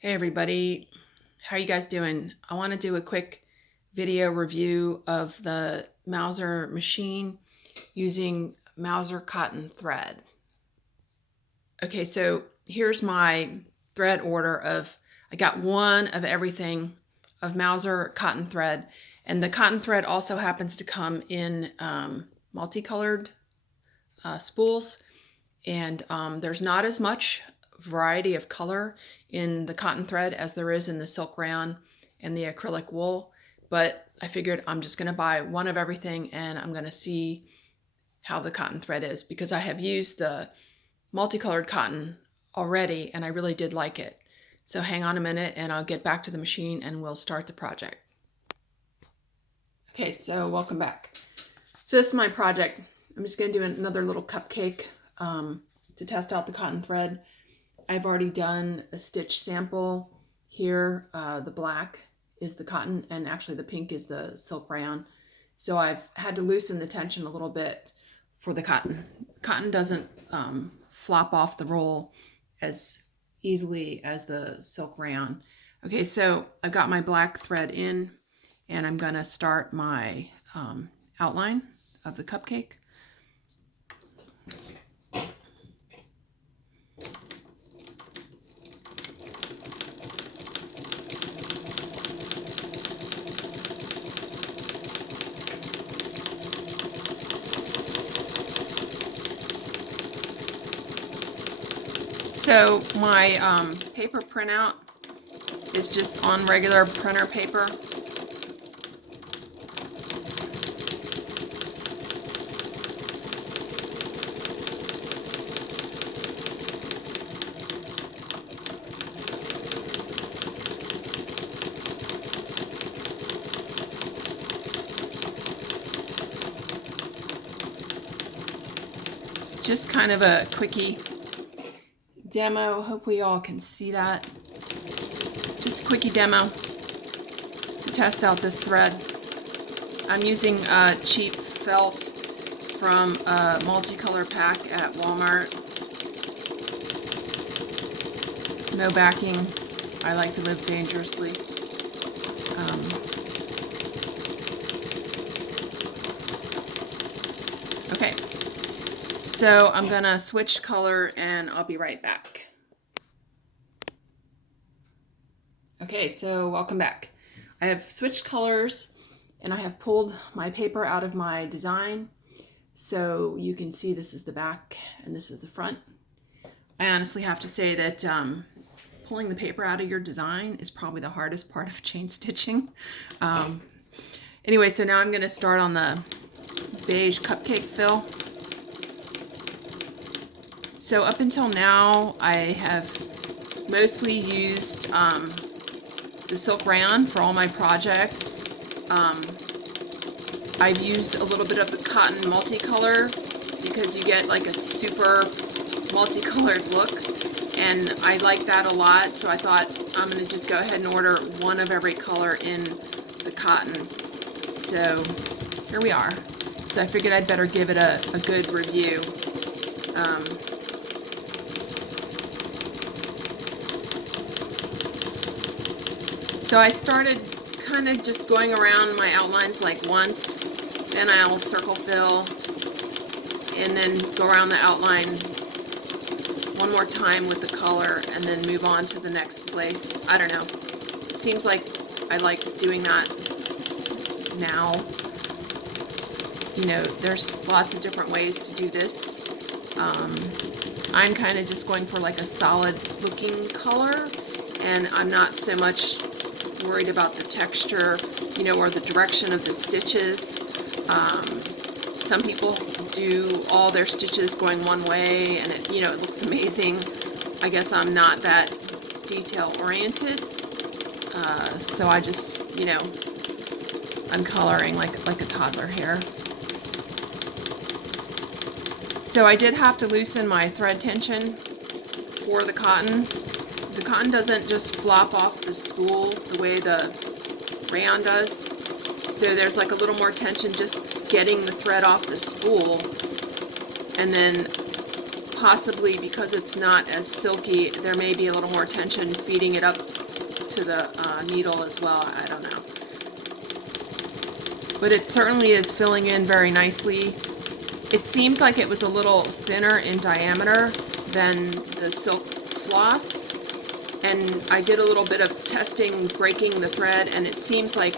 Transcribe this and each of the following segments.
Hey everybody, how you guys doing? I want to do a quick video review of the Mauzer machine using Mauzer cotton thread. Okay, so here's my thread order I got one of everything of Mauzer cotton thread, and the cotton thread also happens to come in multicolored spools, and there's not as much variety of color in the cotton thread as there is in the silk rayon and the acrylic wool, but I figured I'm just going to buy one of everything and I'm going to see how the cotton thread is, because I have used the multicolored cotton already and I really did like it. So hang on a minute and I'll get back to the machine and we'll start the project. Okay, so welcome back. So this is my project. I'm just going to do another little cupcake to test out the cotton thread. I've already done a stitch sample here. The black is the cotton and actually the pink is the silk rayon. So I've had to loosen the tension a little bit for the cotton. Cotton doesn't flop off the roll as easily as the silk rayon. Okay, so I've got my black thread in and I'm gonna start my outline of the cupcake. So my paper printout is just on regular printer paper. It's just kind of a quickie demo. Hopefully y'all can see that. Just a quickie demo to test out this thread. I'm using cheap felt from a multicolor pack at Walmart. No backing. I like to live dangerously. Okay, so I'm gonna switch color and I'll be right back. Okay, so welcome back. I have switched colors and I have pulled my paper out of my design. So you can see this is the back and this is the front. I honestly have to say that pulling the paper out of your design is probably the hardest part of chain stitching. Anyway, so now I'm going to start on the beige cupcake fill. So up until now, I have mostly used the silk rayon for all my projects. I've used a little bit of the cotton multicolor because you get like a super multicolored look, and I like that a lot, so I thought I'm going to just go ahead and order one of every color in the cotton. So here we are. So I figured I'd better give it a good review. So I started kind of just going around my outlines like once, then I'll circle fill, and then go around the outline one more time with the color, and then move on to the next place. I don't know. It seems like I like doing that now. You know, there's lots of different ways to do this. I'm kind of just going for like a solid looking color, and I'm not so much worried about the texture, you know, or the direction of the stitches. Some people do all their stitches going one way and it, you know, it looks amazing. I guess I'm not that detail oriented. So I just, you know, I'm coloring like a toddler here. So I did have to loosen my thread tension for the cotton. The cotton doesn't just flop off the spool the way the rayon does. So there's like a little more tension just getting the thread off the spool. And then possibly because it's not as silky, there may be a little more tension feeding it up to the needle as well. I don't know. But it certainly is filling in very nicely. It seemed like it was a little thinner in diameter than the silk floss. And I did a little bit of testing, breaking the thread, and it seems like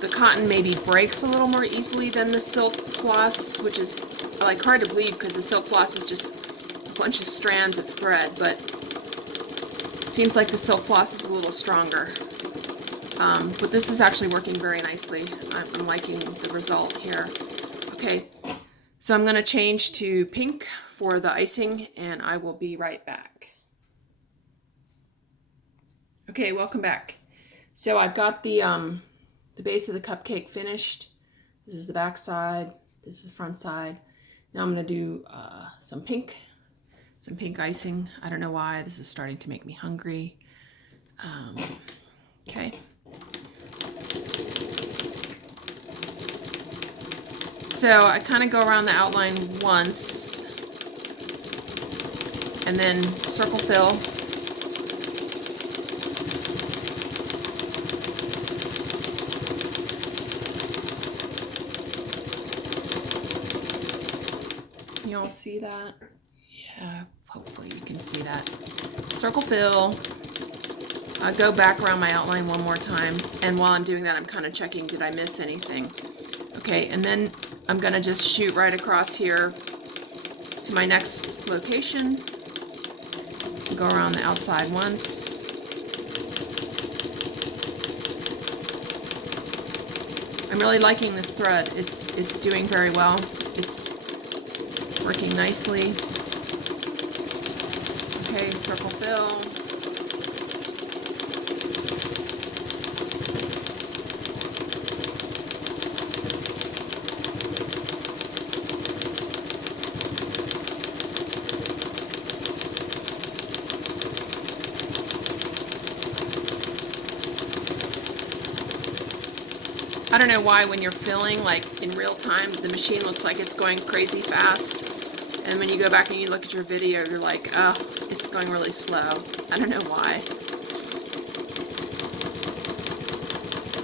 the cotton maybe breaks a little more easily than the silk floss, which is like hard to believe because the silk floss is just a bunch of strands of thread, but it seems like the silk floss is a little stronger. But this is actually working very nicely. I'm liking the result here. Okay, so I'm going to change to pink for the icing, and I will be right back. Okay, welcome back. So I've got the base of the cupcake finished. This is the back side. This is the front side. Now I'm going to do some pink icing. I don't know why. This is starting to make me hungry. Okay. So I kind of go around the outline once and then circle fill. You all see that? Yeah, hopefully you can see that. Circle fill. I go back around my outline one more time, and while I'm doing that, I'm kind of checking, did I miss anything? Okay, and then I'm gonna just shoot right across here to my next location. Go around the outside once. I'm really liking this thread. It's doing very well. It's working nicely. Okay, circle fill. I don't know why when you're filling, like in real time, the machine looks like it's going crazy fast. And when you go back and you look at your video, you're like, oh, it's going really slow. I don't know why.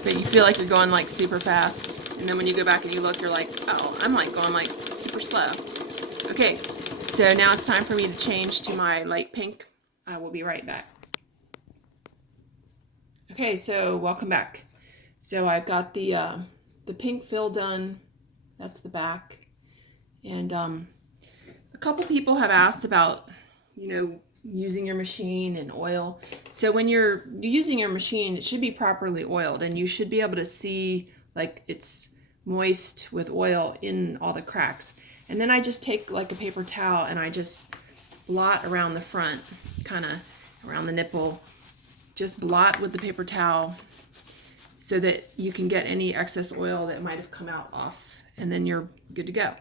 But you feel like you're going like super fast. And then when you go back and you look, you're like, oh, I'm like going like super slow. Okay, so now it's time for me to change to my light pink. I will be right back. Okay, so welcome back. So I've got the pink fill done. That's the back. And a couple people have asked about, using your machine and oil. So when you're using your machine, it should be properly oiled, and you should be able to see like it's moist with oil in all the cracks. And then I just take like a paper towel and I just blot around the front, kind of around the nipple. Just blot with the paper towel so that you can get any excess oil that might have come out off, and then you're good to go.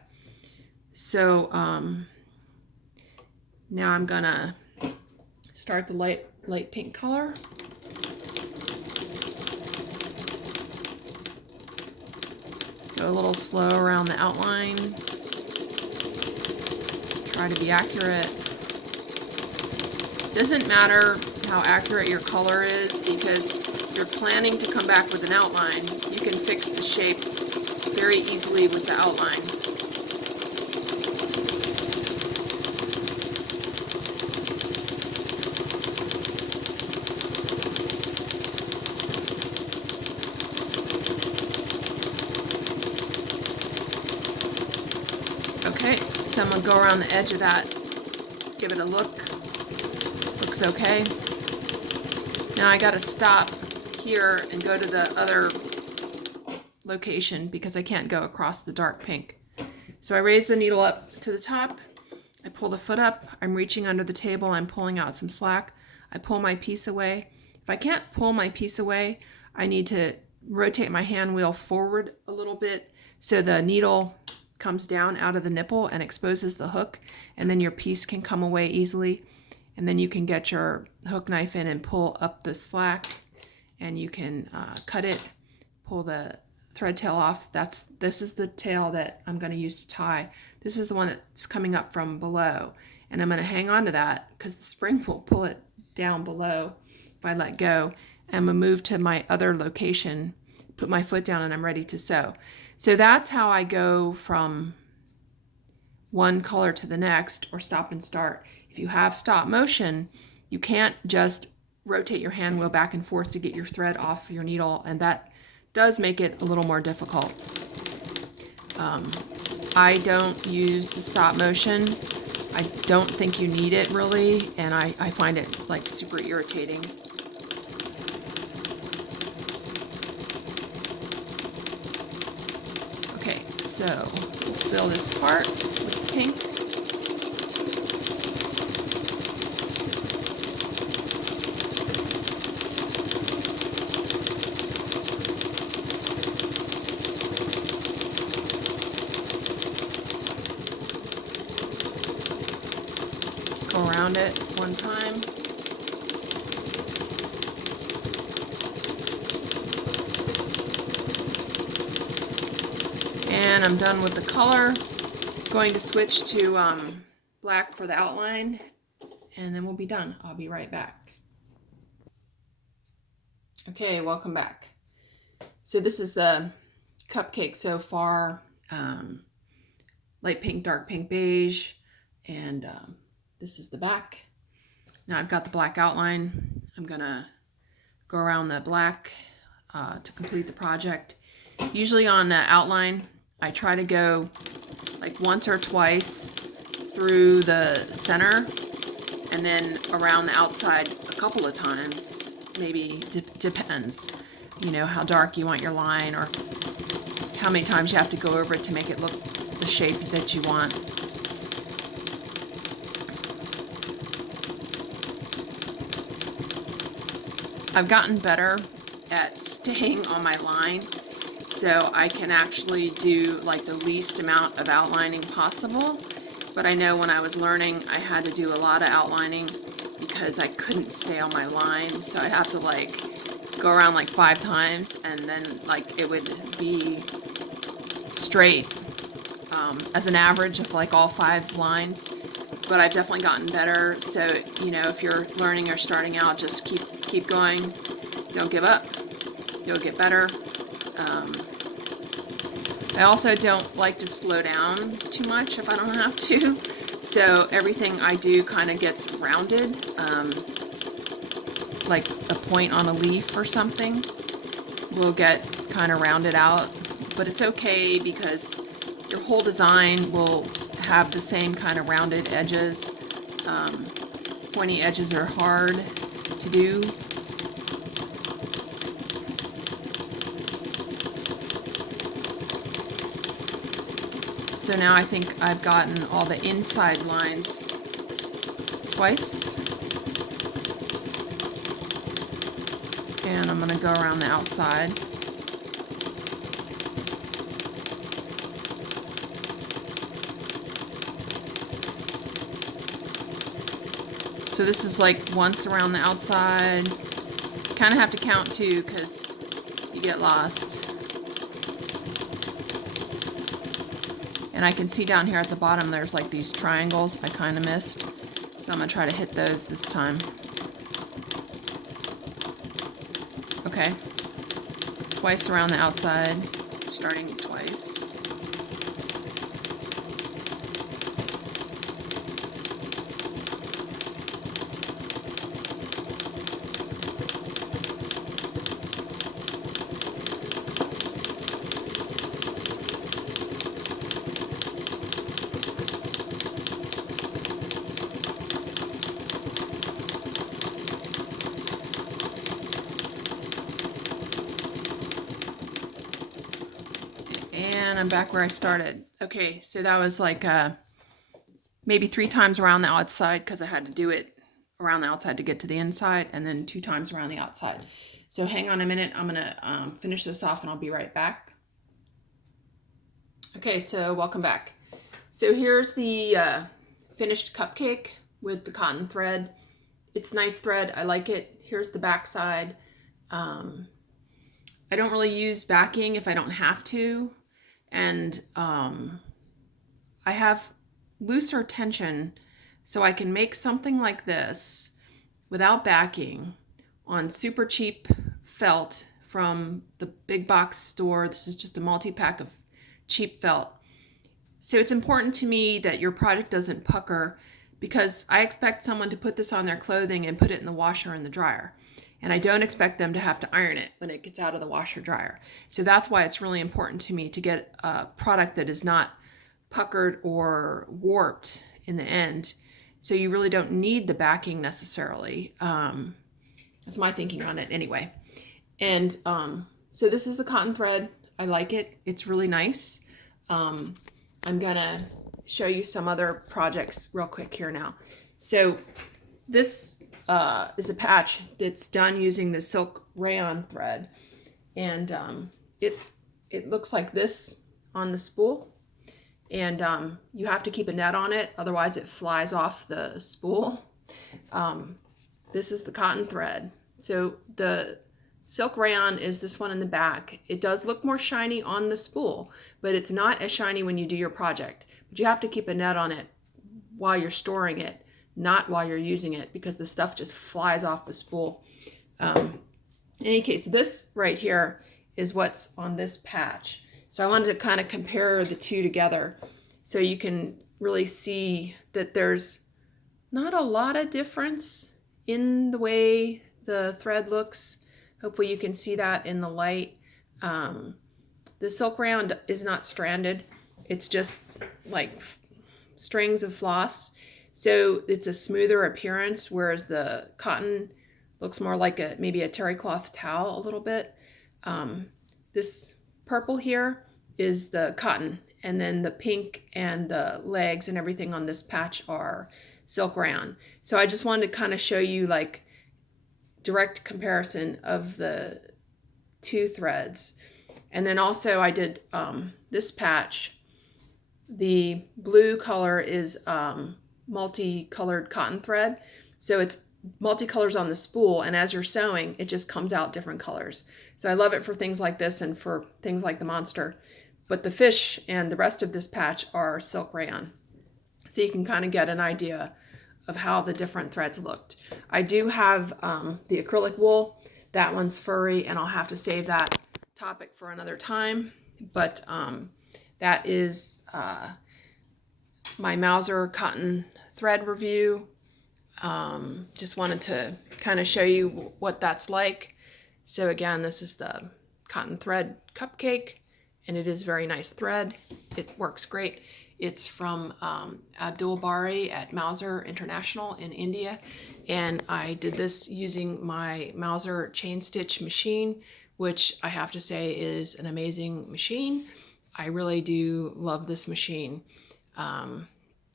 So now I'm gonna start the light pink color. Go a little slow around the outline. Try to be accurate. Doesn't matter how accurate your color is, because if you're planning to come back with an outline, you can fix the shape very easily with the outline. Okay, so I'm going to go around the edge of that, give it a look. Looks okay. Now I got to stop here and go to the other location because I can't go across the dark pink. So I raise the needle up to the top. I pull the foot up. I'm reaching under the table. I'm pulling out some slack. I pull my piece away. If I can't pull my piece away, I need to rotate my hand wheel forward a little bit so the needle comes down out of the nipple and exposes the hook, and then your piece can come away easily. And then you can get your hook knife in and pull up the slack, and you can cut it, pull the thread tail off. This is the tail that I'm going to use to tie This is the one that's coming up from below. And I'm going to hang on to that because the spring will pull it down below if I let go. I'm going to move to my other location, put my foot down, and I'm ready to sew. So that's how I go from one color to the next, or stop and start. If you have stop motion, you can't just rotate your hand wheel back and forth to get your thread off your needle, and that does make it a little more difficult. I don't use the stop motion. I don't think you need it really, and I find it like super irritating. Okay, so we'll fill this part with pink. Go around it one time. And I'm done with the color. Going to switch to black for the outline, and then we'll be done. I'll be right back. Okay, welcome back. So this is the cupcake so far. Light pink, dark pink, beige, and this is the back. Now I've got the black outline. I'm gonna go around the black to complete the project. Usually on the outline, I try to go like once or twice through the center and then around the outside a couple of times. Maybe depends, you know, how dark you want your line or how many times you have to go over it to make it look the shape that you want. I've gotten better at staying on my line, so I can actually do like the least amount of outlining possible. But I know when I was learning, I had to do a lot of outlining because I couldn't stay on my line. So I'd have to like go around like 5 times, and then like it would be straight as an average of like all 5 lines. But I've definitely gotten better. So, you know, if you're learning or starting out, just keep going. Don't give up. You'll get better. I also don't like to slow down too much if I don't have to. So everything I do kind of gets rounded, like a point on a leaf or something will get kind of rounded out. But it's okay because your whole design will have the same kind of rounded edges. Pointy edges are hard to do. So now I think I've gotten all the inside lines twice. And I'm going to go around the outside. So this is like once around the outside. Kind of have to count too because you get lost. And I can see down here at the bottom there's like these triangles I kind of missed. So I'm going to try to hit those this time. Okay. Twice around the outside, starting twice. And I'm back where I started. Okay, so that was like maybe 3 times around the outside because I had to do it around the outside to get to the inside, and then 2 times around the outside. So hang on a minute, I'm gonna finish this off and I'll be right back. Okay, so welcome back. So here's the finished cupcake with the cotton thread. It's nice thread, I like it. Here's the back side. I don't really use backing if I don't have to. And I have looser tension, so I can make something like this without backing on super cheap felt from the big box store. This is just a multi-pack of cheap felt. So it's important to me that your project doesn't pucker, because I expect someone to put this on their clothing and put it in the washer and the dryer. And I don't expect them to have to iron it when it gets out of the washer dryer. So that's why it's really important to me to get a product that is not puckered or warped in the end. So you really don't need the backing necessarily. That's my thinking on it anyway. And so this is the cotton thread. I like it. It's really nice. I'm gonna show you some other projects real quick here now. So this is a patch that's done using the silk rayon thread, and it looks like this on the spool, and you have to keep a net on it, otherwise it flies off the spool. This is the cotton thread. So the silk rayon is this one in the back. It does look more shiny on the spool, but it's not as shiny when you do your project. But you have to keep a net on it while you're storing it, not while you're using it, because the stuff just flies off the spool. In any case, this right here is what's on this patch. So I wanted to kind of compare the two together so you can really see that there's not a lot of difference in the way the thread looks. Hopefully you can see that in the light. The silk rayon is not stranded. It's just like strings of floss. So it's a smoother appearance, whereas the cotton looks more like maybe a terry cloth towel a little bit. This purple here is the cotton, and then the pink and the legs and everything on this patch are silk rayon. So I just wanted to kind of show you like direct comparison of the two threads. And then also I did this patch. The blue color is multicolored cotton thread. So it's multicolors on the spool, and as you're sewing, it just comes out different colors. So I love it for things like this and for things like the monster. But the fish and the rest of this patch are silk rayon. So you can kind of get an idea of how the different threads looked. I do have the acrylic wool. That one's furry, and I'll have to save that topic for another time. But that is my Mauzer cotton thread review. Just wanted to kind of show you what that's like. So again, this is the cotton thread cupcake, and it is very nice thread. It works great. It's from Abdul Bari at Mauzer International in India, and I did this using my Mauzer chain stitch machine, which I have to say is an amazing machine. I really do love this machine.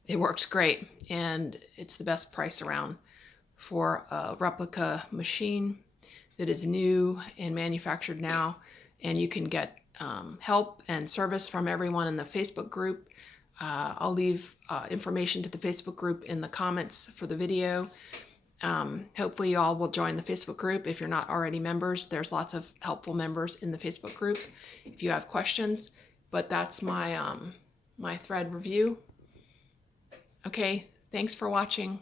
It works great, and it's the best price around for a replica machine that is new and manufactured now. And you can get help and service from everyone in the Facebook group. I'll leave information to the Facebook group in the comments for the video. Hopefully you all will join the Facebook group if you're not already members. There's lots of helpful members in the Facebook group if you have questions. But that's my my thread review. Okay, thanks for watching.